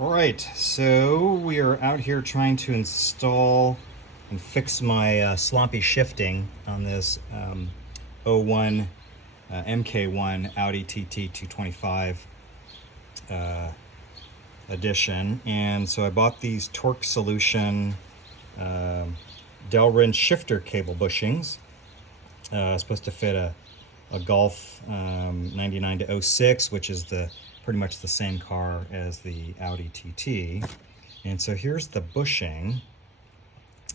All right, so we are out here trying to install and fix my sloppy shifting on this 01 Mk1 Audi TT 225 edition. And so I bought these Torque Solution Delrin shifter cable bushings. Supposed to fit a Golf 99 to 06, which is pretty much the same car as the Audi TT. And so here's the bushing.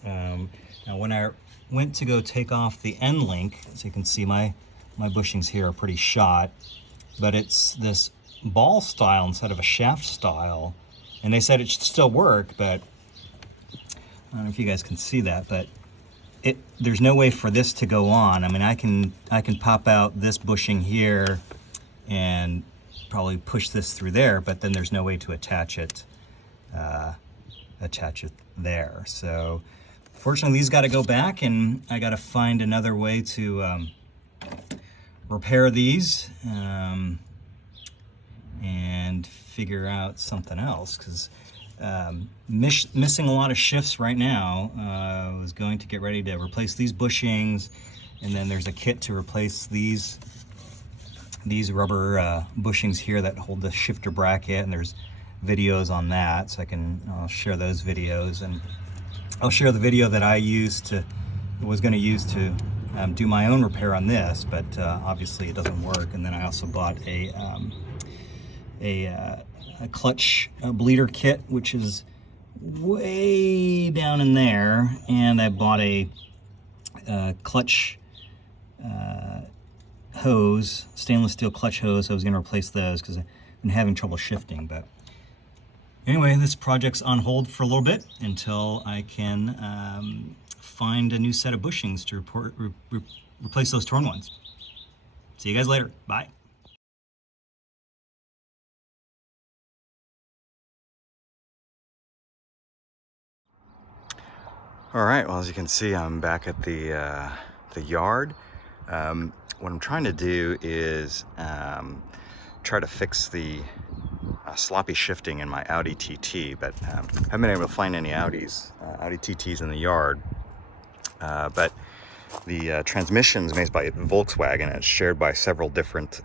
Now when I went to go take off the end link, so you can see my bushings here are pretty shot, but it's this ball style instead of a shaft style. And they said it should still work, but I don't know if you guys can see that, but there's no way for this to go on. I mean, I can pop out this bushing here and probably push this through there, but then there's no way to attach it there. So fortunately, these got to go back, and I got to find another way to repair these and figure out something else, because missing a lot of shifts right now. I was going to get ready to replace these bushings, and then there's a kit to replace these rubber bushings here that hold the shifter bracket, and there's videos on that, so I'll share those videos, and I'll share the video that I was going to use to do my own repair on this, but obviously it doesn't work. And then I also bought a clutch bleeder kit, which is way down in there, and I bought a clutch hose, stainless steel clutch hose. I was going to replace those because I've been having trouble shifting. But anyway, this project's on hold for a little bit until I can find a new set of bushings to replace those torn ones. See you guys later. Bye. All right, well, as you can see, I'm back at the yard. What I'm trying to do is try to fix the sloppy shifting in my Audi TT, but haven't been able to find any Audi TTs in the yard. But the transmission is made by Volkswagen. It's shared by several different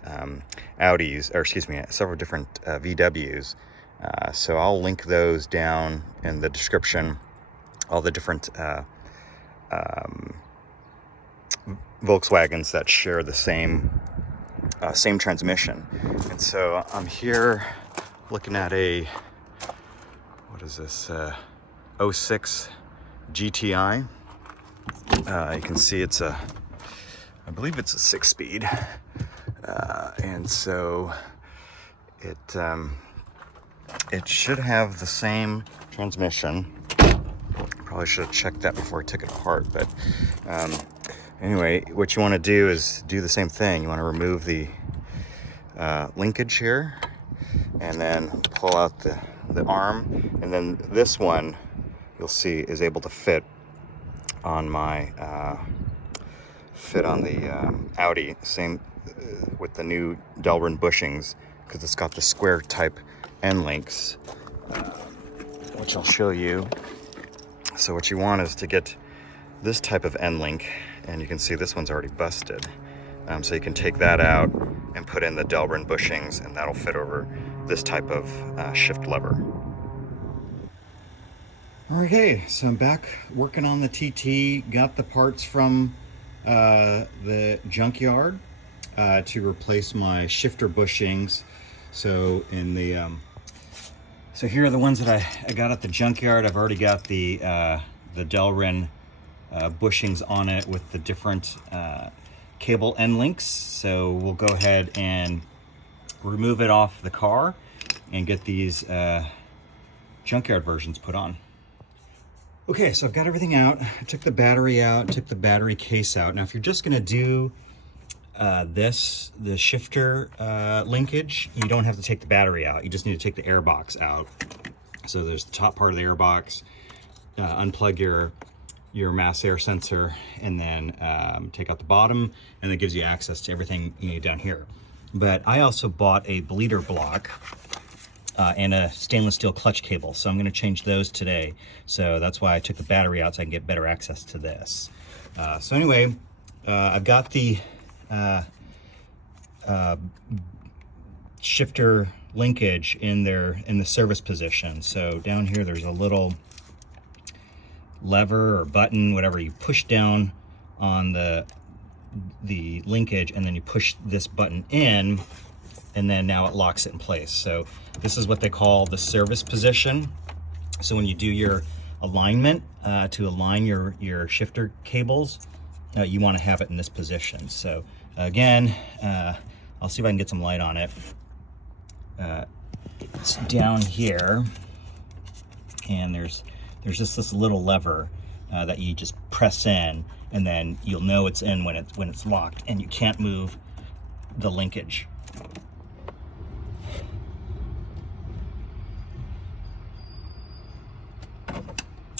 several different VWs. So I'll link those down in the description, all the different Volkswagens that share the same transmission. And so I'm here looking at what is this, 06 GTI. You can see I believe it's a 6-speed, and so it should have the same transmission. Probably should have checked that before I took it apart, but anyway, what you want to do is do the same thing. You want to remove the linkage here, and then pull out the arm, and then this one you'll see is able to fit on my the Audi, same with the new Delrin bushings, because it's got the square type end links, which I'll show you. So what you want is to get this type of end link, and you can see this one's already busted. So you can take that out and put in the Delrin bushings, and that'll fit over this type of shift lever. Okay, so I'm back working on the TT. Got the parts from the junkyard to replace my shifter bushings. So so here are the ones that I got at the junkyard. I've already got the Delrin bushings on it with the different cable end links. So we'll go ahead and remove it off the car and get these junkyard versions put on. Okay, so I've got everything out. I took the battery out, took the battery case out. Now, if you're just gonna do the shifter linkage, you don't have to take the battery out. You just need to take the air box out. So there's the top part of the air box, unplug your mass air sensor, and then take out the bottom, and that gives you access to everything you need down here. But I also bought a bleeder block and a stainless steel clutch cable. So I'm going to change those today. So that's why I took the battery out so I can get better access to this. So anyway, I've got the shifter linkage in the service position. So down here there's a little lever or button, whatever. You push down on the linkage, and then you push this button in, and then now it locks it in place. So this is what they call the service position. So when you do your alignment to align your shifter cables, you want to have it in this position. So again, I'll see if I can get some light on it. It's down here, and there's just this little lever that you just press in, and then you'll know it's in when it's locked, and you can't move the linkage.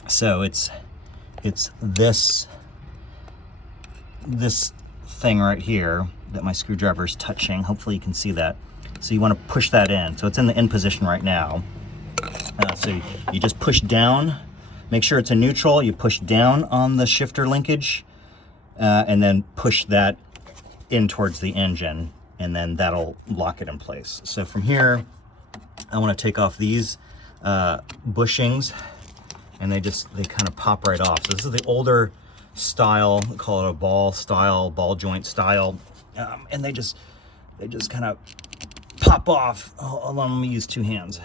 So it's this thing right here that my screwdriver is touching. Hopefully you can see that. So you want to push that in. So it's in the in position right now. So you just push down, make sure it's in neutral. You push down on the shifter linkage, and then push that in towards the engine, and then that'll lock it in place. So from here, I want to take off these bushings, and they kind of pop right off. So this is the older style, we call it a ball joint style, and they just kind of pop off. Hold on, let me use two hands.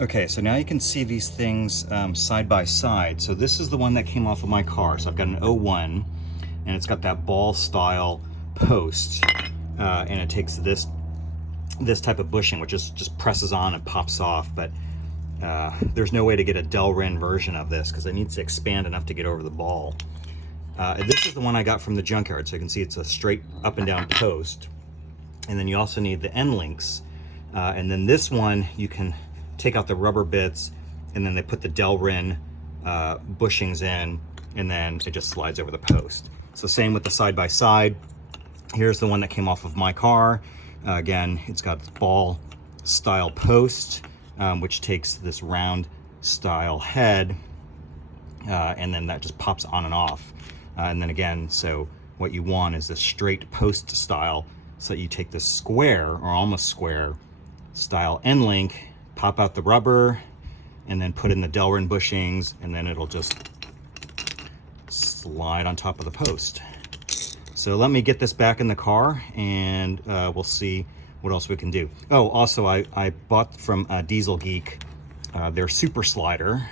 Okay, so now you can see these things side by side. So this is the one that came off of my car. So I've got an 01, and it's got that ball style post, and it takes this type of bushing, which just presses on and pops off. But there's no way to get a Delrin version of this because it needs to expand enough to get over the ball. This is the one I got from the junkyard, so you can see it's a straight up and down post. And then you also need the end links. And then this one, you can take out the rubber bits, and then they put the Delrin bushings in, and then it just slides over the post. So same with the side-by-side. Here's the one that came off of my car. Again, it's got the ball style post, which takes this round style head, and then that just pops on and off. And then again, so what you want is a straight post style, so that you take the square or almost square style end link, pop out the rubber, and then put in the Delrin bushings, and then it'll just slide on top of the post. So let me get this back in the car, and we'll see what else we can do. Oh, also I bought from Diesel Geek their super slider,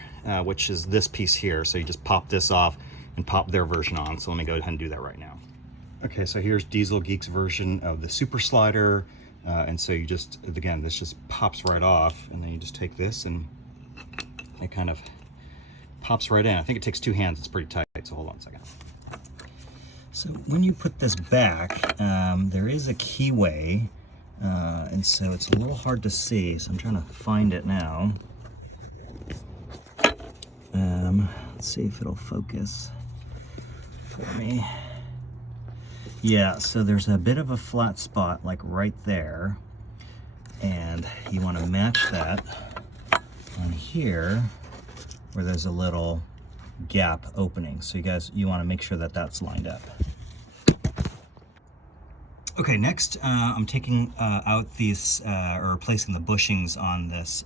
which is this piece here. So you just pop this off and pop their version on. So let me go ahead and do that right now. Okay, so here's Diesel Geek's version of the super slider. And so you just, again, this just pops right off, and then you just take this and it kind of pops right in. I think it takes two hands, it's pretty tight, so hold on a second. So when you put this back, there is a keyway, and so it's a little hard to see, so I'm trying to find it now. Let's see if it'll focus for me. Yeah, so there's a bit of a flat spot like right there, and you want to match that on here where there's a little gap opening. So you want to make sure that that's lined up. Okay, next I'm taking out these or replacing the bushings on this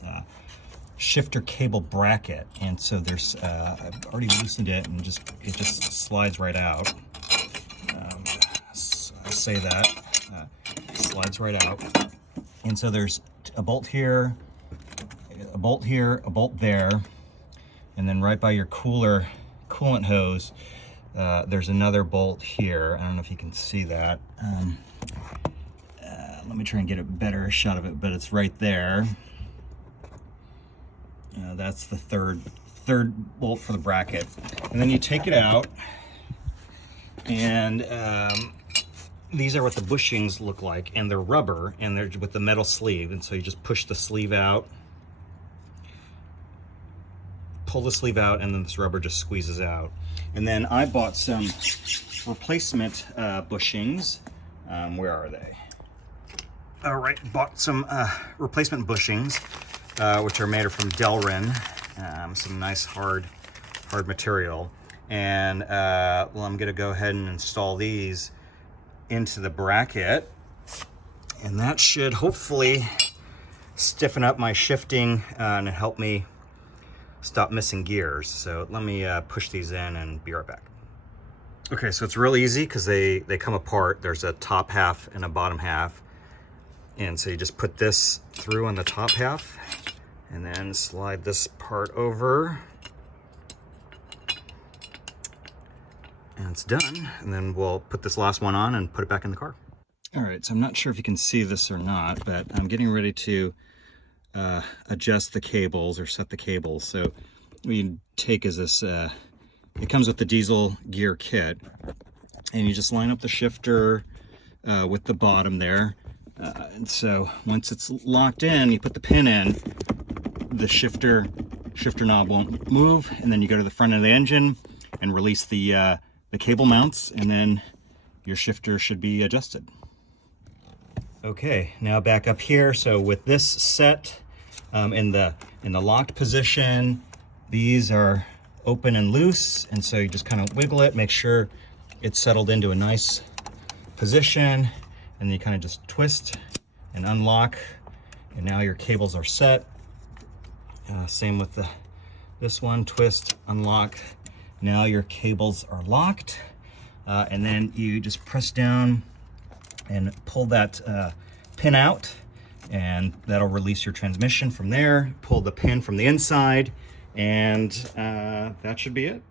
shifter cable bracket, and so there's I've already loosened it, and it just slides right out. I say that slides right out, and so there's a bolt here, a bolt here, a bolt there, and then right by your coolant hose there's another bolt here. I don't know if you can see that. Let me try and get a better shot of it, but it's right there. That's the third bolt for the bracket, and then you take it out, and these are what the bushings look like, and they're rubber, and they're with the metal sleeve, and so you just push the sleeve out, pull the sleeve out, and then this rubber just squeezes out. And then I bought some replacement bushings. Where are they? bought some replacement bushings, which are made from Delrin, some nice hard material. And well, I'm gonna go ahead and install these into the bracket, and that should hopefully stiffen up my shifting and help me stop missing gears. So let me push these in and be right back. Okay, so it's real easy because they come apart. There's a top half and a bottom half. And so you just put this through on the top half and then slide this part over. And it's done. And then we'll put this last one on and put it back in the car. All right, so I'm not sure if you can see this or not, but I'm getting ready to adjust the cables or set the cables. So what you take is this, it comes with the diesel gear kit, and you just line up the shifter with the bottom there. And so once it's locked in, you put the pin in, the shifter knob won't move, and then you go to the front of the engine and release the cable mounts, and then your shifter should be adjusted. Okay, now back up here. So with this set in the locked position, these are open and loose, and so you just kind of wiggle it, make sure it's settled into a nice position, and then you kind of just twist and unlock, and now your cables are set. Same with this one, twist, unlock. Now your cables are locked, and then you just press down and pull that pin out, and that'll release your transmission from there. Pull the pin from the inside, and that should be it.